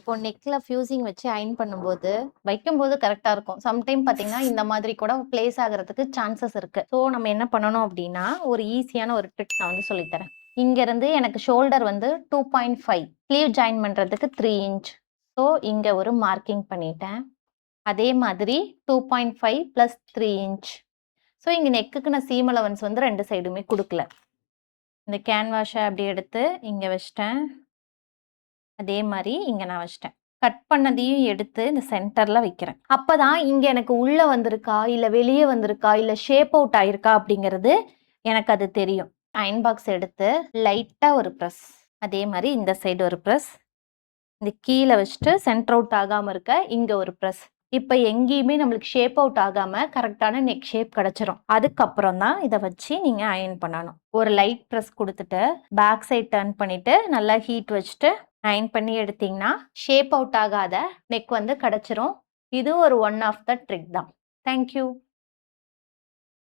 இப்போ நெக்ல ஃபியூசிங் வச்சு அயர்ன் பண்ணும்போது, வைக்கும்போது கரெக்ட்டா இருக்கும். சம்டைம் பார்த்தீங்கன்னா, இந்த மாதிரி கூட பிளேஸ் ஆகுறதுக்கு சான்சஸ் இருக்கு. ஸோ நம்ம என்ன பண்ணணும் அப்டின்னா, ஒரு ஈஸியான ஒரு ட்ரிக் நான் வந்து சொல்லி தரேன். இங்கருந்து எனக்கு ஷோல்டர் வந்து 2.5 ஸ்லீவ் ஜாயின் பண்றதுக்கு 3 இன்ச். ஸோ இங்க ஒரு மார்க்கிங் பண்ணிட்டேன். அதே மாதிரி 2.5 பிளஸ் 3 இன்ச். ஸோ இங்க நெக்குக்கு நான் சீம் அலவன்ஸ் வந்து 2 சைடுமே குடுக்கல. இந்த கேன்வாஷ அப்டி எடுத்து இங்க வச்சுட்டேன். அதே மாரி இங்க நான் வச்சுட்டேன். கட் பண்ணதையும் எடுத்து இந்த சென்டர்ல வைக்கிறேன். அப்பதான் இங்க எனக்கு உள்ள வந்திருக்கா, இல்ல வெளிய வந்திருக்கா, இல்ல ஷேப் அவுட் ஆயிருக்கா அப்படிங்கிறது எனக்கு அது தெரியும். அயர்ன் பாக்ஸ் எடுத்து லைட்டா ஒரு பிரஸ். அதே மாரி இந்த சைடு ஒரு பிரஸ். இந்த கீழ வச்சுட்டு சென்டர் அவுட் ஆகாம இருக்க இங்க ஒரு பிரஸ். இப்ப எங்கேயுமே நம்மளுக்கு ஷேப் அவுட் ஆகாம கரெக்ட்டான நெக் ஷேப் கிடைச்சிரும். அதுக்கப்புறம் தான் இத வச்சு நீங்க அயர்ன் பண்ணணும். ஒரு லைட் பிரஸ் குடுத்துட்டு, பேக் சைட் டர்ன் பண்ணிட்டு, நல்லா ஹீட் வச்சுட்டு அயர்ன் பண்ணி எடுத்தீங்கன்னா, ஷேப் அவுட் ஆகாத நெக் வந்து கிடைச்சிரும். இது ஒரு ஒன் ஆஃப் த ட்ரிக் தான். Thank you.